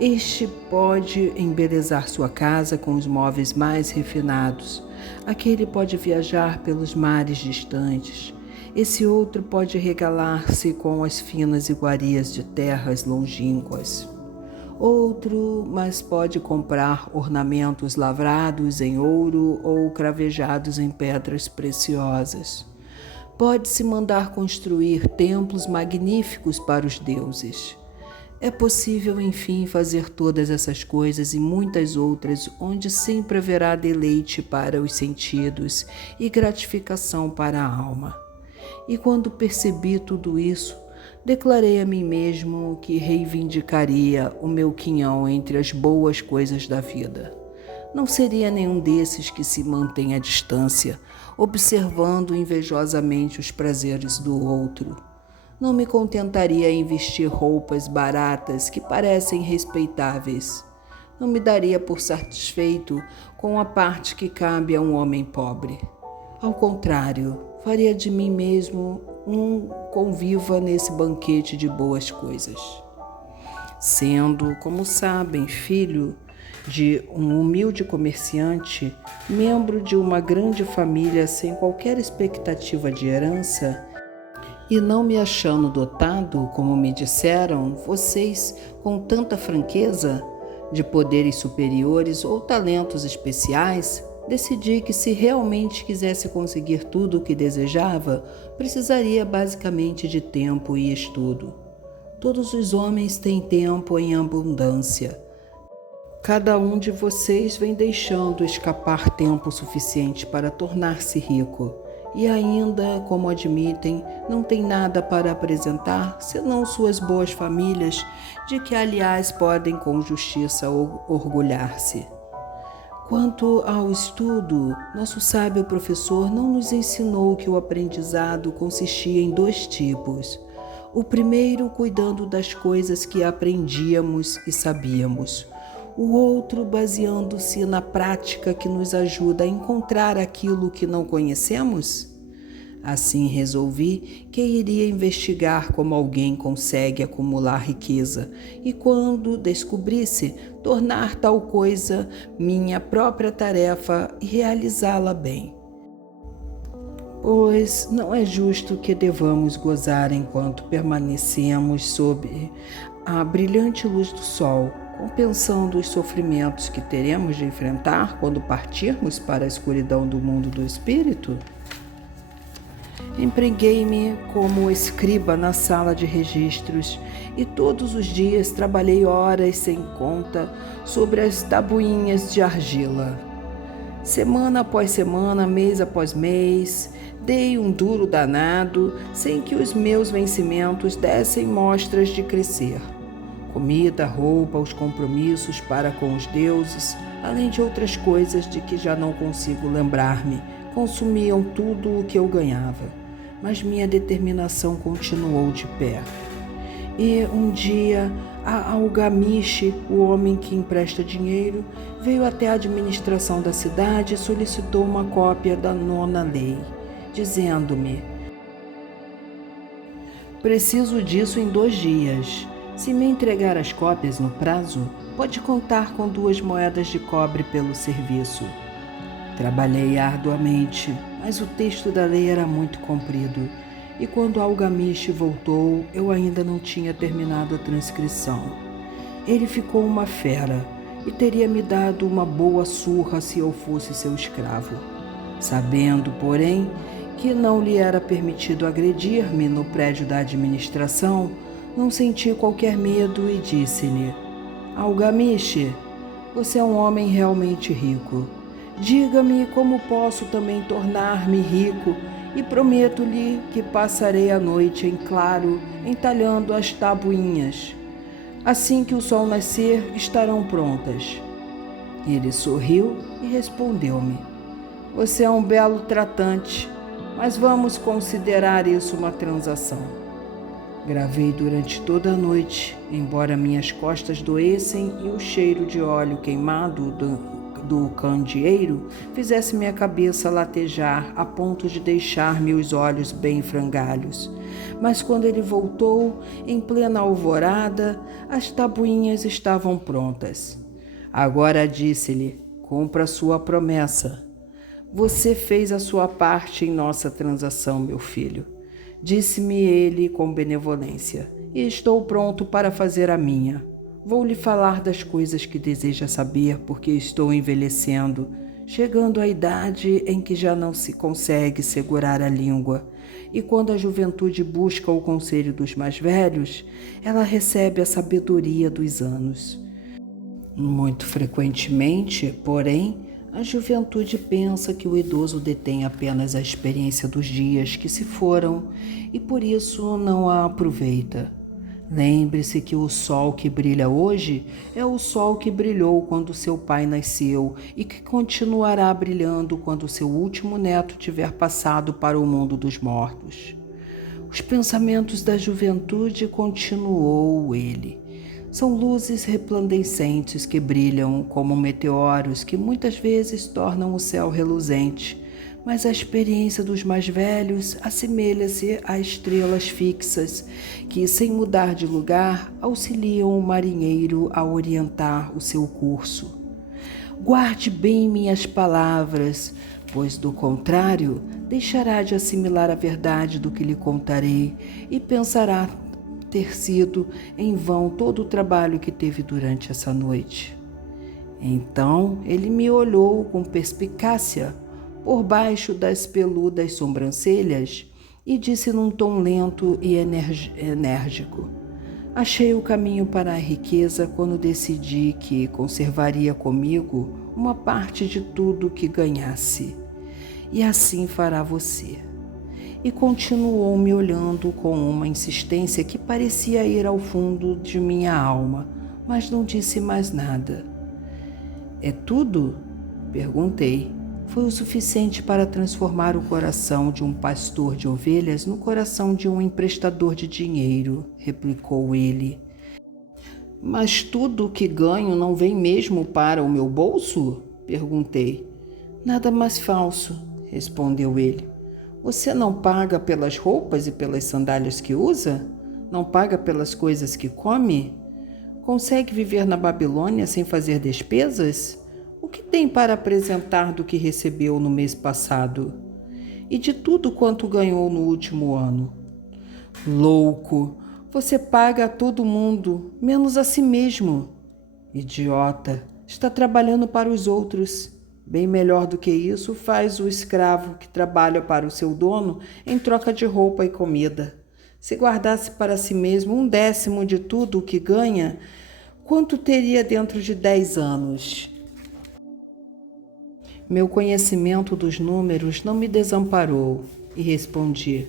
Este pode embelezar sua casa com os móveis mais refinados. Aquele pode viajar pelos mares distantes. Esse outro pode regalar-se com as finas iguarias de terras longínquas. Outro, mas pode comprar ornamentos lavrados em ouro ou cravejados em pedras preciosas. Pode-se mandar construir templos magníficos para os deuses. É possível, enfim, fazer todas essas coisas e muitas outras, onde sempre haverá deleite para os sentidos e gratificação para a alma. E quando percebi tudo isso, declarei a mim mesmo que reivindicaria o meu quinhão entre as boas coisas da vida. Não seria nenhum desses que se mantém à distância, observando invejosamente os prazeres do outro. Não me contentaria em vestir roupas baratas que parecem respeitáveis. Não me daria por satisfeito com a parte que cabe a um homem pobre. Ao contrário, faria de mim mesmo um conviva nesse banquete de boas coisas. Sendo, como sabem, filho de um humilde comerciante, membro de uma grande família sem qualquer expectativa de herança, e não me achando dotado, como me disseram, vocês com tanta franqueza, de poderes superiores ou talentos especiais, decidi que se realmente quisesse conseguir tudo o que desejava, precisaria basicamente de tempo e estudo. Todos os homens têm tempo em abundância. Cada um de vocês vem deixando escapar tempo suficiente para tornar-se rico. E ainda, como admitem, não tem nada para apresentar senão suas boas famílias, de que, aliás, podem com justiça orgulhar-se. Quanto ao estudo, nosso sábio professor não nos ensinou que o aprendizado consistia em 2 tipos. O primeiro, cuidando das coisas que aprendíamos e sabíamos. O outro, baseando-se na prática que nos ajuda a encontrar aquilo que não conhecemos? Assim resolvi que iria investigar como alguém consegue acumular riqueza e, quando descobrisse, tornar tal coisa minha própria tarefa e realizá-la bem. Pois não é justo que devamos gozar enquanto permanecemos sob a brilhante luz do sol, compensando os sofrimentos que teremos de enfrentar quando partirmos para a escuridão do mundo do espírito? Empreguei-me como escriba na sala de registros e todos os dias trabalhei horas sem conta sobre as tabuinhas de argila. Semana após semana, mês após mês, dei um duro danado sem que os meus vencimentos dessem mostras de crescer. Comida, roupa, os compromissos para com os deuses, além de outras coisas de que já não consigo lembrar-me, consumiam tudo o que eu ganhava. Mas minha determinação continuou de pé. E um dia, a Algamiche, o homem que empresta dinheiro, veio até a administração da cidade e solicitou uma cópia da 9ª lei, dizendo-me: preciso disso em 2 dias. Se me entregar as cópias no prazo, pode contar com 2 moedas de cobre pelo serviço. Trabalhei arduamente, mas o texto da lei era muito comprido, e quando Algamiche voltou, eu ainda não tinha terminado a transcrição. Ele ficou uma fera e teria me dado uma boa surra se eu fosse seu escravo. Sabendo, porém, que não lhe era permitido agredir-me no prédio da administração, não senti qualquer medo e disse-lhe: Algamiche, você é um homem realmente rico. Diga-me como posso também tornar-me rico e prometo-lhe que passarei a noite em claro entalhando as tabuinhas. Assim que o sol nascer, estarão prontas. Ele sorriu e respondeu-me: você é um belo tratante, mas vamos considerar isso uma transação. Gravei durante toda a noite, embora minhas costas doessem e o cheiro de óleo queimado do candeeiro fizesse minha cabeça latejar a ponto de deixar-me os olhos bem frangalhos. Mas quando ele voltou, em plena alvorada, as tabuinhas estavam prontas. Agora disse-lhe: cumpra sua promessa. Você fez a sua parte em nossa transação, meu filho, disse-me ele com benevolência, e estou pronto para fazer a minha. Vou lhe falar das coisas que deseja saber, porque estou envelhecendo, chegando à idade em que já não se consegue segurar a língua. E quando a juventude busca o conselho dos mais velhos, ela recebe a sabedoria dos anos. Muito frequentemente, porém, a juventude pensa que o idoso detém apenas a experiência dos dias que se foram e por isso não a aproveita. Lembre-se que o sol que brilha hoje é o sol que brilhou quando seu pai nasceu e que continuará brilhando quando seu último neto tiver passado para o mundo dos mortos. Os pensamentos da juventude, continuou ele, são luzes resplandecentes que brilham como meteoros que muitas vezes tornam o céu reluzente, mas a experiência dos mais velhos assemelha-se a estrelas fixas que, sem mudar de lugar, auxiliam o marinheiro a orientar o seu curso. Guarde bem minhas palavras, pois do contrário deixará de assimilar a verdade do que lhe contarei e pensará ter sido em vão todo o trabalho que teve durante essa noite. Então ele me olhou com perspicácia por baixo das peludas sobrancelhas e disse num tom lento e enérgico: achei o caminho para a riqueza quando decidi que conservaria comigo uma parte de tudo que ganhasse. E assim fará você. E continuou me olhando com uma insistência que parecia ir ao fundo de minha alma, mas não disse mais nada. É tudo? Perguntei. Foi o suficiente para transformar o coração de um pastor de ovelhas no coração de um emprestador de dinheiro, replicou ele. Mas tudo o que ganho não vem mesmo para o meu bolso? Perguntei. Nada mais falso, respondeu ele. Você não paga pelas roupas e pelas sandálias que usa? Não paga pelas coisas que come? Consegue viver na Babilônia sem fazer despesas? O que tem para apresentar do que recebeu no mês passado? E de tudo quanto ganhou no último ano? Louco! Você paga a todo mundo, menos a si mesmo. Idiota! Está trabalhando para os outros. Bem melhor do que isso faz o escravo que trabalha para o seu dono em troca de roupa e comida. Se guardasse para si mesmo 1/10 de tudo o que ganha, quanto teria dentro de 10 anos? Meu conhecimento dos números não me desamparou e respondi: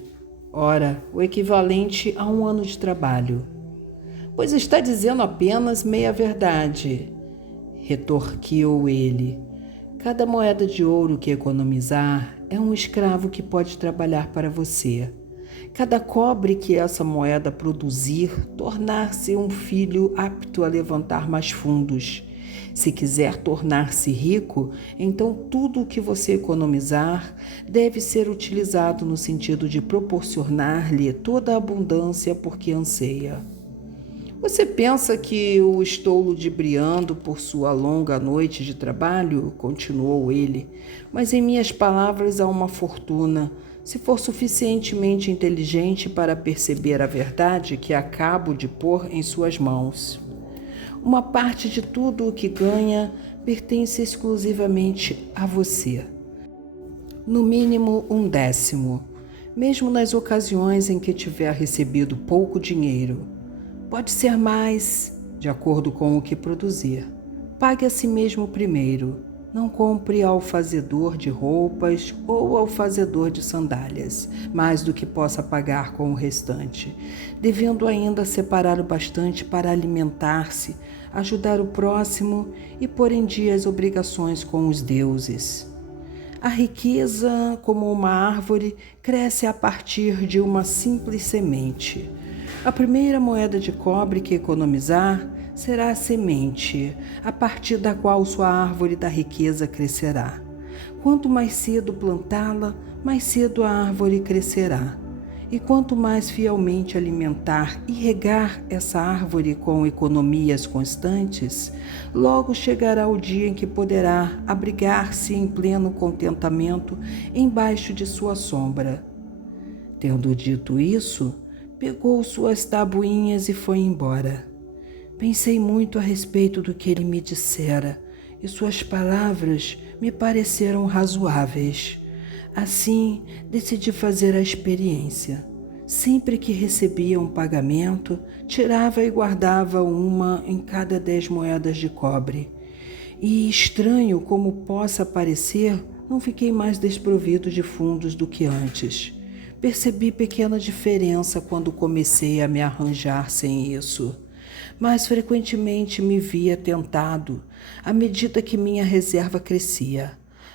ora, o equivalente a 1 ano de trabalho. Pois está dizendo apenas meia verdade, retorquiu ele. Cada moeda de ouro que economizar é um escravo que pode trabalhar para você. Cada cobre que essa moeda produzir, tornar-se um filho apto a levantar mais fundos. Se quiser tornar-se rico, então tudo o que você economizar deve ser utilizado no sentido de proporcionar-lhe toda a abundância por que anseia. Você pensa que o estou ludibriando por sua longa noite de trabalho? Continuou ele. Mas em minhas palavras há uma fortuna, se for suficientemente inteligente para perceber a verdade que acabo de pôr em suas mãos. Uma parte de tudo o que ganha pertence exclusivamente a você. No mínimo 1/10, mesmo nas ocasiões em que tiver recebido pouco dinheiro. Pode ser mais, de acordo com o que produzir. Pague a si mesmo primeiro. Não compre ao fazedor de roupas ou ao fazedor de sandálias, mais do que possa pagar com o restante, devendo ainda separar o bastante para alimentar-se, ajudar o próximo e pôr em dia as obrigações com os deuses. A riqueza, como uma árvore, cresce a partir de uma simples semente. A primeira moeda de cobre que economizar será a semente, a partir da qual sua árvore da riqueza crescerá. Quanto mais cedo plantá-la, mais cedo a árvore crescerá. E quanto mais fielmente alimentar e regar essa árvore com economias constantes, logo chegará o dia em que poderá abrigar-se em pleno contentamento embaixo de sua sombra. Tendo dito isso, pegou suas tabuinhas e foi embora. Pensei muito a respeito do que ele me dissera, e suas palavras me pareceram razoáveis. Assim, decidi fazer a experiência. Sempre que recebia um pagamento, tirava e guardava uma em cada 10 moedas de cobre. E, estranho como possa parecer, não fiquei mais desprovido de fundos do que antes. Percebi pequena diferença quando comecei a me arranjar sem isso. Mas frequentemente me via tentado, à medida que minha reserva crescia,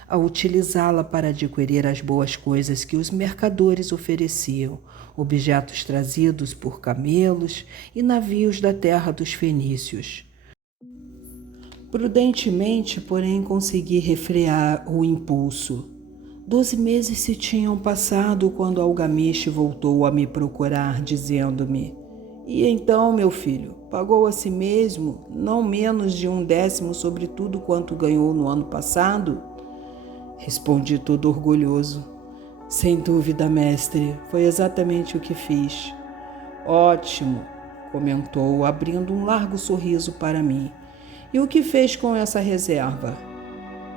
a utilizá-la para adquirir as boas coisas que os mercadores ofereciam, objetos trazidos por camelos e navios da terra dos fenícios. Prudentemente, porém, consegui refrear o impulso. 12 meses se tinham passado quando Algamish voltou a me procurar, dizendo-me: "E então, meu filho, pagou a si mesmo não menos de 1/10 sobre tudo quanto ganhou no ano passado?" Respondi todo orgulhoso: "Sem dúvida, mestre, foi exatamente o que fiz." "Ótimo", comentou, abrindo um largo sorriso para mim. "E o que fez com essa reserva?"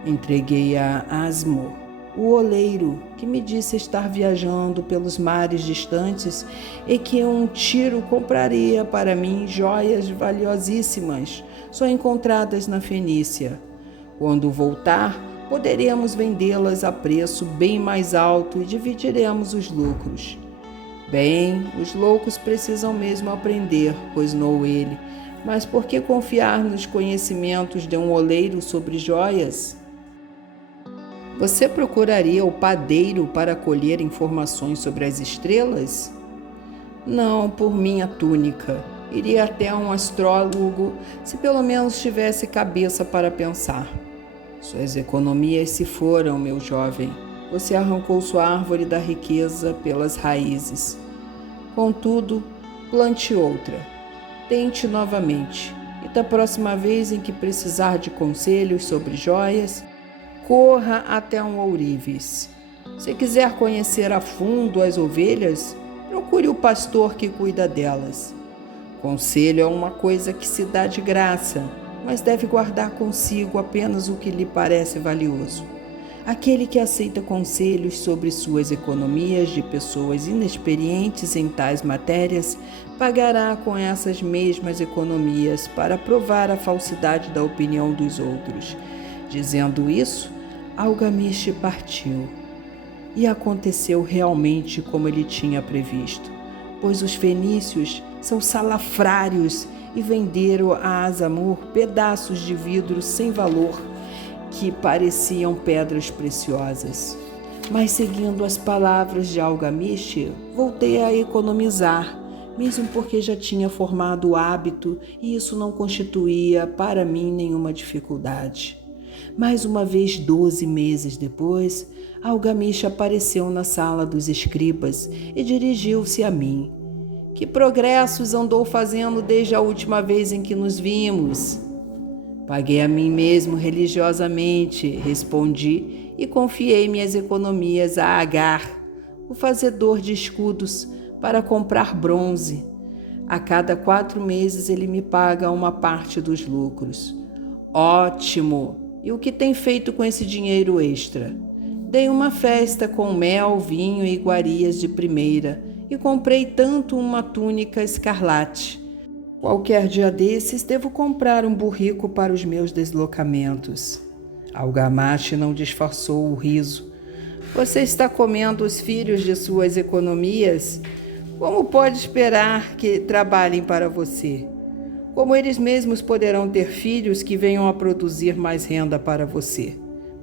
"Entreguei a Asmo, o oleiro, que me disse estar viajando pelos mares distantes e que um tiro compraria para mim joias valiosíssimas, só encontradas na Fenícia. Quando voltar, poderemos vendê-las a preço bem mais alto e dividiremos os lucros." "Bem, os loucos precisam mesmo aprender", rosnou ele. "Mas por que confiar nos conhecimentos de um oleiro sobre joias?" "Você procuraria o padeiro para colher informações sobre as estrelas?" "Não, por minha túnica. Iria até um astrólogo se pelo menos tivesse cabeça para pensar." "Suas economias se foram, meu jovem. Você arrancou sua árvore da riqueza pelas raízes. Contudo, plante outra. Tente novamente. E da próxima vez em que precisar de conselhos sobre joias, corra até um ourives. Se quiser conhecer a fundo as ovelhas, procure o pastor que cuida delas. Conselho é uma coisa que se dá de graça, mas deve guardar consigo apenas o que lhe parece valioso. Aquele que aceita conselhos sobre suas economias de pessoas inexperientes em tais matérias, pagará com essas mesmas economias para provar a falsidade da opinião dos outros." Dizendo isso, Algamish partiu. E aconteceu realmente como ele tinha previsto, pois os fenícios são salafrários e venderam a Asamur pedaços de vidro sem valor que pareciam pedras preciosas. Mas, seguindo as palavras de Algamish, voltei a economizar, mesmo porque já tinha formado o hábito e isso não constituía para mim nenhuma dificuldade. Mais uma vez, 12 meses depois, Algamish apareceu na sala dos escribas e dirigiu-se a mim. "Que progressos andou fazendo desde a última vez em que nos vimos?" "Paguei a mim mesmo religiosamente", respondi, e confiei minhas economias a Agar, o fazedor de escudos, para comprar bronze. A cada 4 meses ele me paga uma parte dos lucros. "Ótimo! E o que tem feito com esse dinheiro extra?" "Dei uma festa com mel, vinho e iguarias de primeira e comprei tanto uma túnica escarlate. Qualquer dia desses devo comprar um burrico para os meus deslocamentos." Algamish não disfarçou o riso. "Você está comendo os filhos de suas economias? Como pode esperar que trabalhem para você? Como eles mesmos poderão ter filhos que venham a produzir mais renda para você?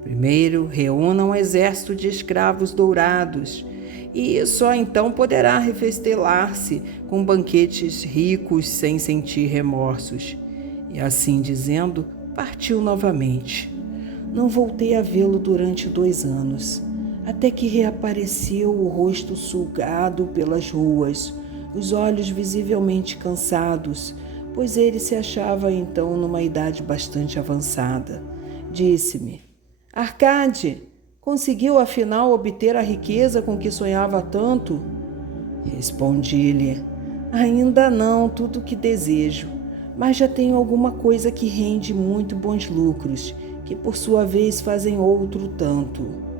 Primeiro, reúna um exército de escravos dourados e só então poderá refestelar-se com banquetes ricos sem sentir remorsos. E assim dizendo, partiu novamente. Não voltei a vê-lo durante 2 anos, até que reapareceu, o rosto sulgado pelas ruas, os olhos visivelmente cansados, pois ele se achava então numa idade bastante avançada. Disse-me: Arcade, conseguiu afinal obter a riqueza com que sonhava tanto? Respondi-lhe: ainda não tudo o que desejo, mas já tenho alguma coisa que rende muito bons lucros, que por sua vez fazem outro tanto.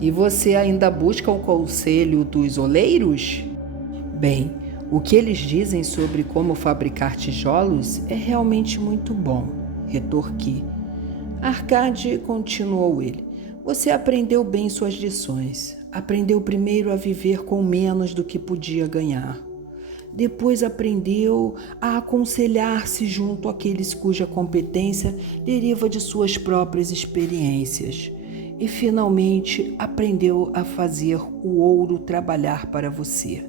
E você ainda busca o conselho dos oleiros? Bem, o que eles dizem sobre como fabricar tijolos é realmente muito bom, retorqui. Arcade, continuou ele, você aprendeu bem suas lições. Aprendeu primeiro a viver com menos do que podia ganhar. Depois aprendeu a aconselhar-se junto àqueles cuja competência deriva de suas próprias experiências. E, finalmente, aprendeu a fazer o ouro trabalhar para você.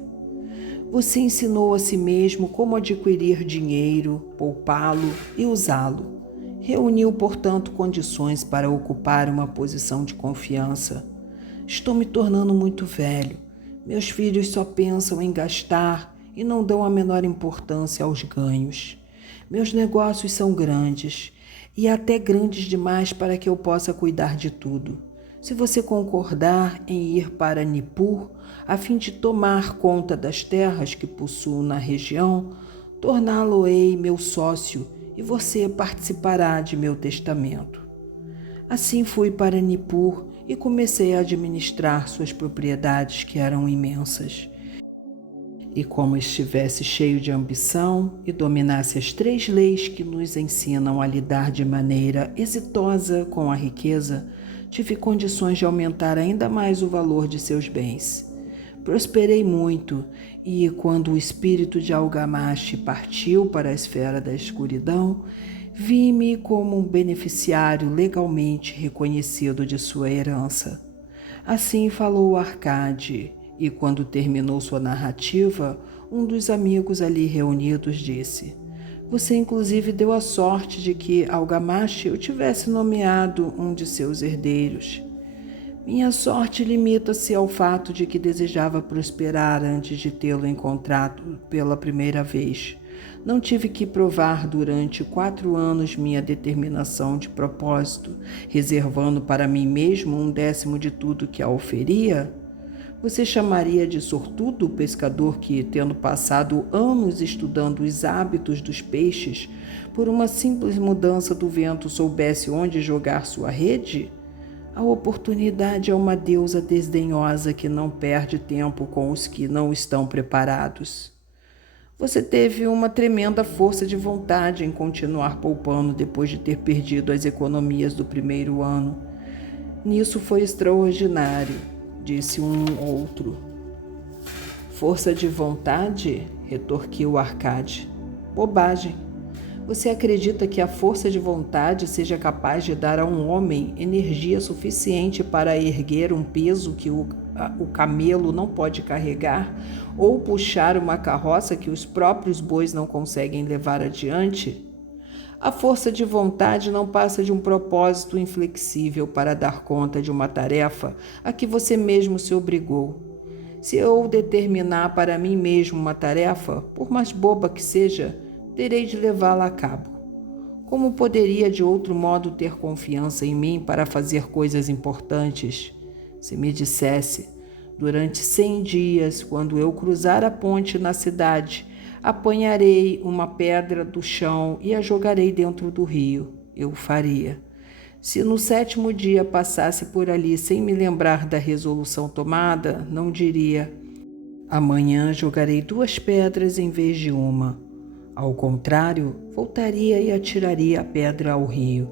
Você ensinou a si mesmo como adquirir dinheiro, poupá-lo e usá-lo. Reuniu, portanto, condições para ocupar uma posição de confiança. Estou me tornando muito velho. Meus filhos só pensam em gastar e não dão a menor importância aos ganhos. Meus negócios são grandes, e até grandes demais para que eu possa cuidar de tudo. Se você concordar em ir para Nippur, a fim de tomar conta das terras que possuo na região, torná-lo-ei meu sócio e você participará de meu testamento. Assim fui para Nippur e comecei a administrar suas propriedades, que eram imensas. E como estivesse cheio de ambição e dominasse as 3 leis que nos ensinam a lidar de maneira exitosa com a riqueza, tive condições de aumentar ainda mais o valor de seus bens. Prosperei muito e, quando o espírito de Algamashi partiu para a esfera da escuridão, vi-me como um beneficiário legalmente reconhecido de sua herança. Assim falou Arcade. E quando terminou sua narrativa, um dos amigos ali reunidos disse: você inclusive deu a sorte de que Algamashi o tivesse nomeado um de seus herdeiros. Minha sorte limita-se ao fato de que desejava prosperar antes de tê-lo encontrado pela primeira vez. Não tive que provar durante 4 anos minha determinação de propósito, reservando para mim mesmo 1/10 de tudo que a oferia? Você chamaria de sortudo o pescador que, tendo passado anos estudando os hábitos dos peixes, por uma simples mudança do vento soubesse onde jogar sua rede? A oportunidade é uma deusa desdenhosa que não perde tempo com os que não estão preparados. Você teve uma tremenda força de vontade em continuar poupando depois de ter perdido as economias do primeiro ano. Nisso foi extraordinário, disse um outro. Força de vontade? Retorquiu Arcade. Bobagem. Você acredita que a força de vontade seja capaz de dar a um homem energia suficiente para erguer um peso que o camelo não pode carregar, ou puxar uma carroça que os próprios bois não conseguem levar adiante? A força de vontade não passa de um propósito inflexível para dar conta de uma tarefa a que você mesmo se obrigou. Se eu determinar para mim mesmo uma tarefa, por mais boba que seja, terei de levá-la a cabo. Como poderia de outro modo ter confiança em mim para fazer coisas importantes? Se me dissesse, durante 100 dias, quando eu cruzar a ponte na cidade, apanharei uma pedra do chão e a jogarei dentro do rio, eu faria. Se no 7º dia passasse por ali sem me lembrar da resolução tomada, não diria: amanhã jogarei 2 pedras em vez de uma. Ao contrário, voltaria e atiraria a pedra ao rio.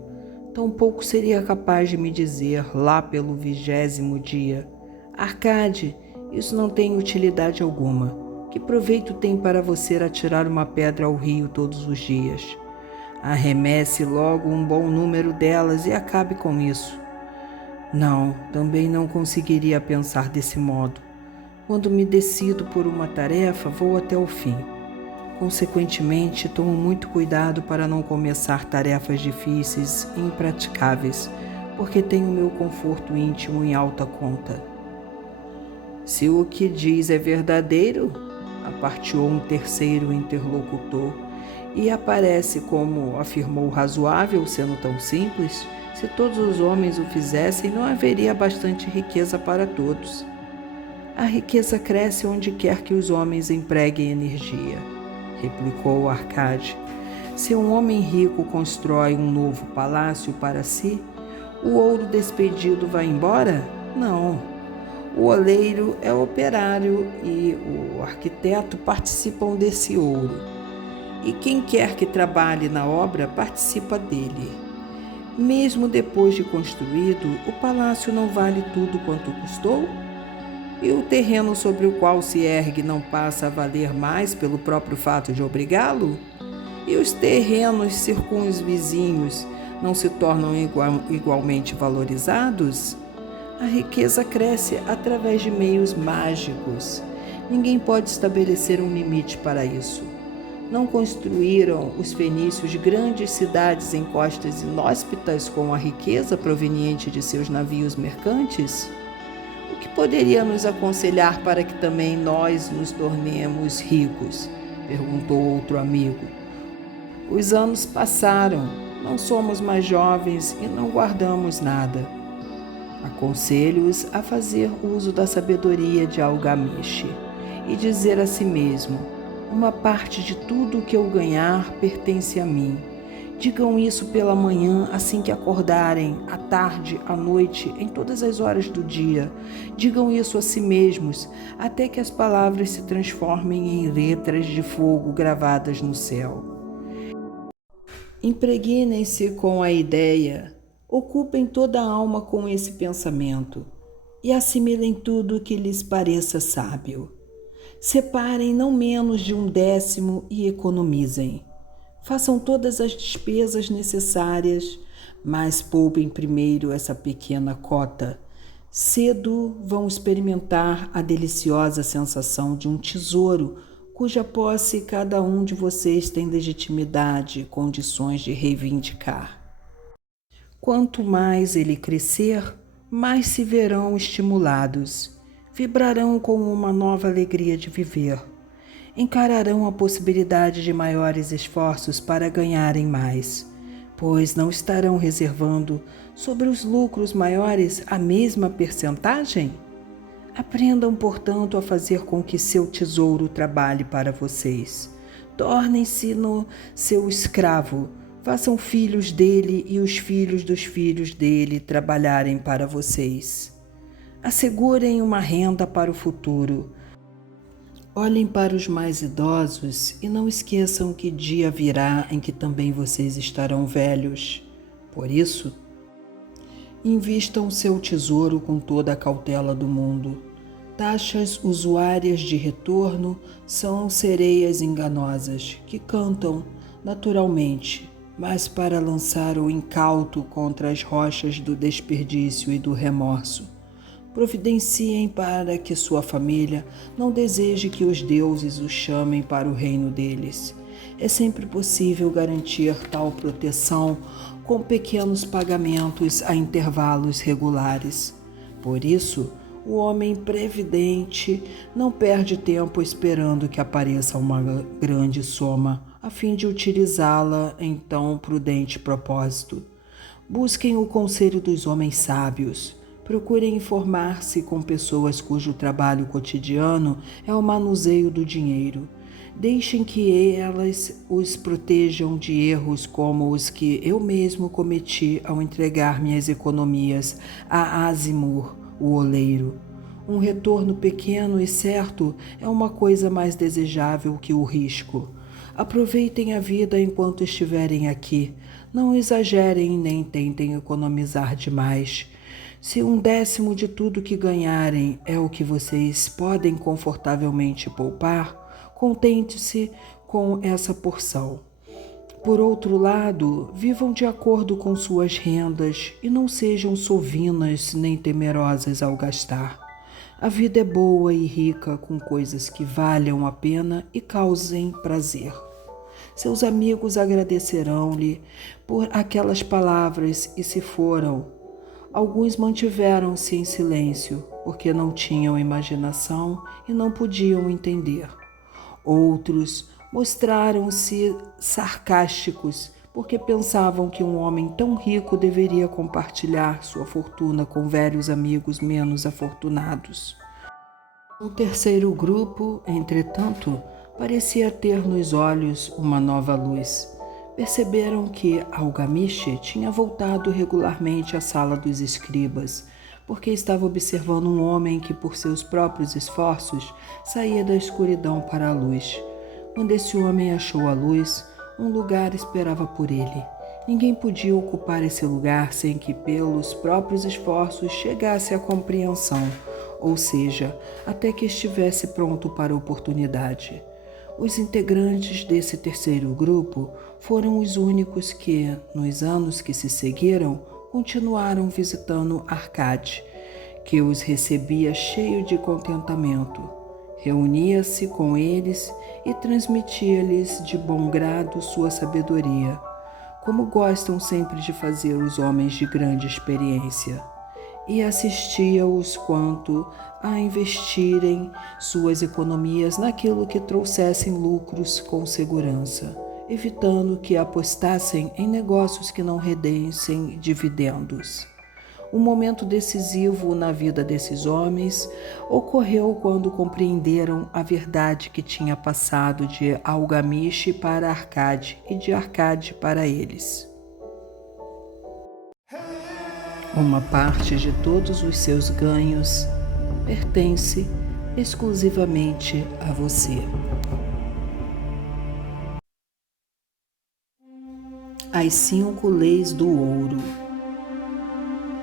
Tampouco seria capaz de me dizer, lá pelo 20º dia: Arcade, isso não tem utilidade alguma. Que proveito tem para você atirar uma pedra ao rio todos os dias? Arremesse logo um bom número delas e acabe com isso. Não, também não conseguiria pensar desse modo. Quando me decido por uma tarefa, vou até o fim. Consequentemente, tomo muito cuidado para não começar tarefas difíceis e impraticáveis, porque tenho meu conforto íntimo em alta conta. Se o que diz é verdadeiro, aparteou um terceiro interlocutor, e aparece como afirmou razoável, sendo tão simples, se todos os homens o fizessem, não haveria bastante riqueza para todos. A riqueza cresce onde quer que os homens empreguem energia, replicou Arcade. Se um homem rico constrói um novo palácio para si, o ouro despedido vai embora? Não. O oleiro é operário e o arquiteto participam desse ouro. E quem quer que trabalhe na obra participa dele. Mesmo depois de construído, o palácio não vale tudo quanto custou? E o terreno sobre o qual se ergue não passa a valer mais pelo próprio fato de obrigá-lo? E os terrenos circunvizinhos não se tornam igualmente valorizados? A riqueza cresce através de meios mágicos. Ninguém pode estabelecer um limite para isso. Não construíram os fenícios grandes cidades em costas inóspitas com a riqueza proveniente de seus navios mercantes? O que poderia nos aconselhar para que também nós nos tornemos ricos? Perguntou outro amigo. Os anos passaram, não somos mais jovens e não guardamos nada. Aconselho-os a fazer uso da sabedoria de Algamish e dizer a si mesmo: uma parte de tudo o que eu ganhar pertence a mim. Digam isso pela manhã assim que acordarem, à tarde, à noite, em todas as horas do dia. Digam isso a si mesmos, até que as palavras se transformem em letras de fogo gravadas no céu. Impregnem-se com a ideia, ocupem toda a alma com esse pensamento e assimilem tudo o que lhes pareça sábio. Separem não menos de 1/10 e economizem. Façam todas as despesas necessárias, mas poupem primeiro essa pequena cota. Cedo vão experimentar a deliciosa sensação de um tesouro cuja posse cada um de vocês tem legitimidade e condições de reivindicar. Quanto mais ele crescer, mais se verão estimulados, vibrarão com uma nova alegria de viver. Encararão a possibilidade de maiores esforços para ganharem mais, pois não estarão reservando sobre os lucros maiores a mesma percentagem? Aprendam, portanto, a fazer com que seu tesouro trabalhe para vocês. Tornem-se no seu escravo, façam filhos dele e os filhos dos filhos dele trabalharem para vocês. Assegurem uma renda para o futuro. Olhem para os mais idosos e não esqueçam que dia virá em que também vocês estarão velhos. Por isso, invistam seu tesouro com toda a cautela do mundo. Taxas usuárias de retorno são sereias enganosas que cantam naturalmente, mas para lançar o incauto contra as rochas do desperdício e do remorso. Providenciem para que sua família não deseje que os deuses o chamem para o reino deles. É sempre possível garantir tal proteção com pequenos pagamentos a intervalos regulares. Por isso, o homem previdente não perde tempo esperando que apareça uma grande soma, a fim de utilizá-la em tão prudente propósito. Busquem o conselho dos homens sábios. Procurem informar-se com pessoas cujo trabalho cotidiano é o manuseio do dinheiro. Deixem que elas os protejam de erros como os que eu mesmo cometi ao entregar minhas economias a Azimur, o oleiro. Um retorno pequeno e certo é uma coisa mais desejável que o risco. Aproveitem a vida enquanto estiverem aqui. Não exagerem nem tentem economizar demais. Se 1/10 de tudo que ganharem é o que vocês podem confortavelmente poupar, contente-se com essa porção. Por outro lado, vivam de acordo com suas rendas e não sejam sovinas nem temerosas ao gastar. A vida é boa e rica com coisas que valham a pena e causem prazer. Seus amigos agradecerão-lhe por aquelas palavras e se foram. Alguns mantiveram-se em silêncio, porque não tinham imaginação e não podiam entender. Outros mostraram-se sarcásticos, porque pensavam que um homem tão rico deveria compartilhar sua fortuna com velhos amigos menos afortunados. O terceiro grupo, entretanto, parecia ter nos olhos uma nova luz. Perceberam que Algamiche tinha voltado regularmente à sala dos escribas, porque estava observando um homem que, por seus próprios esforços, saía da escuridão para a luz. Quando esse homem achou a luz, um lugar esperava por ele. Ninguém podia ocupar esse lugar sem que, pelos próprios esforços, chegasse à compreensão, ou seja, até que estivesse pronto para a oportunidade. Os integrantes desse terceiro grupo foram os únicos que, nos anos que se seguiram, continuaram visitando Arcade, que os recebia cheio de contentamento. Reunia-se com eles e transmitia-lhes de bom grado sua sabedoria, como gostam sempre de fazer os homens de grande experiência, e assistia-os quanto a investirem suas economias naquilo que trouxessem lucros com segurança, evitando que apostassem em negócios que não rendessem dividendos. Um momento decisivo na vida desses homens ocorreu quando compreenderam a verdade que tinha passado de Algamiche para Arcade e de Arcade para eles. Uma parte de todos os seus ganhos pertence exclusivamente a você. As 5 leis do ouro.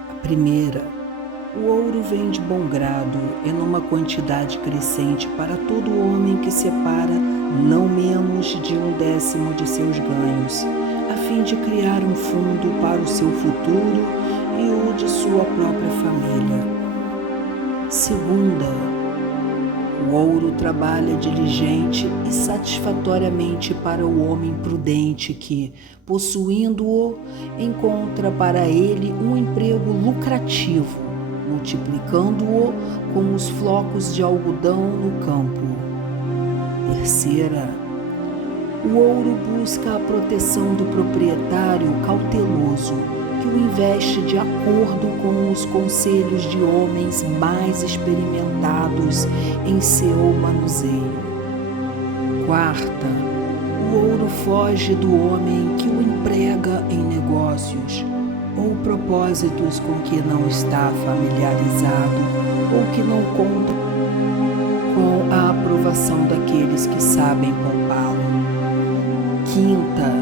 A primeira: o ouro vem de bom grado e numa quantidade crescente para todo homem que separa não menos de 1/10 de seus ganhos, a fim de criar um fundo para o seu futuro e o de sua própria família. Segunda: o ouro trabalha diligente e satisfatoriamente para o homem prudente que, possuindo-o, encontra para ele um emprego lucrativo, multiplicando-o como os flocos de algodão no campo. Terceira: o ouro busca a proteção do proprietário cauteloso, que o investe de acordo com os conselhos de homens mais experimentados em seu manuseio. Quarta: o ouro foge do homem que o emprega em negócios ou propósitos com que não está familiarizado ou que não conta com a aprovação daqueles que sabem poupá-lo. Quinta: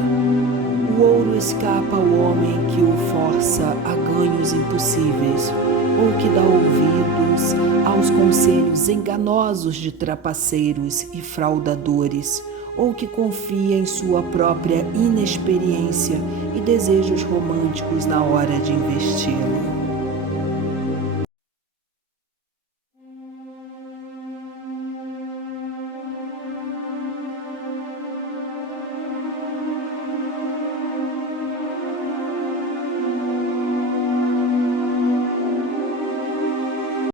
o ouro escapa ao homem que o força a ganhos impossíveis ou que dá ouvidos aos conselhos enganosos de trapaceiros e fraudadores ou que confia em sua própria inexperiência e desejos românticos na hora de investi-lo.